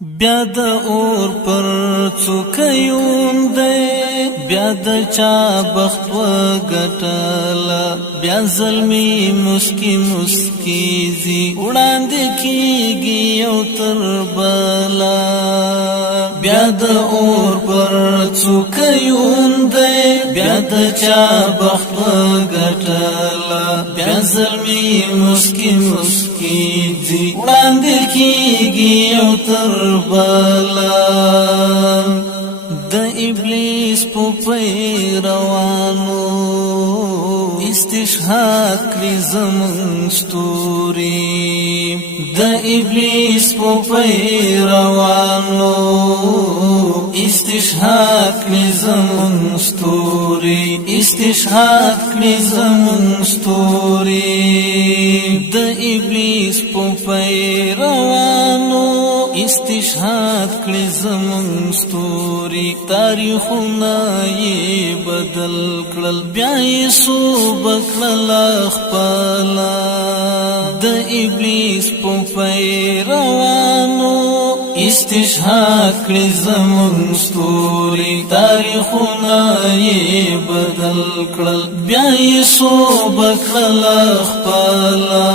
بیا د اور پر څوکیون دی بیا د چا بخت وګټله بیا زلمی مسکی مسکی زی وړاندې کیږي یو تر بلا بیا د اور پر څوکیون دی بیا د چا بخت وګټله بیا زلمی مسکی مسکی زی وړاندې کیږي یو تر بلا د ابلیس په پیروانو استشهاد کړي زمون ستوري د ابلیس په پیروانو استشهاد کړي زمون ستوري استشهاد کړي زمون ستوري د ابلیس په پیروانو استشهاد کړي زمون ستوري تاریخونه یې بدل کړل بیا یې صوب کړل خپله د ابلیس په پیروانو استشهاد کړي زمون ستوري تاریخونه یې بدل کړل بیا یې صوب کړل خپله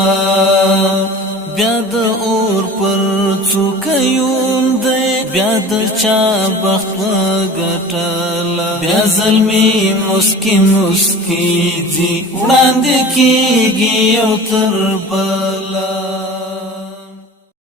بیا د اور پر څوکیون دی بیا د چا بخت وګټله بیا زلمی مسکی مسکی ځي وړاندې کیږي یو تر بلا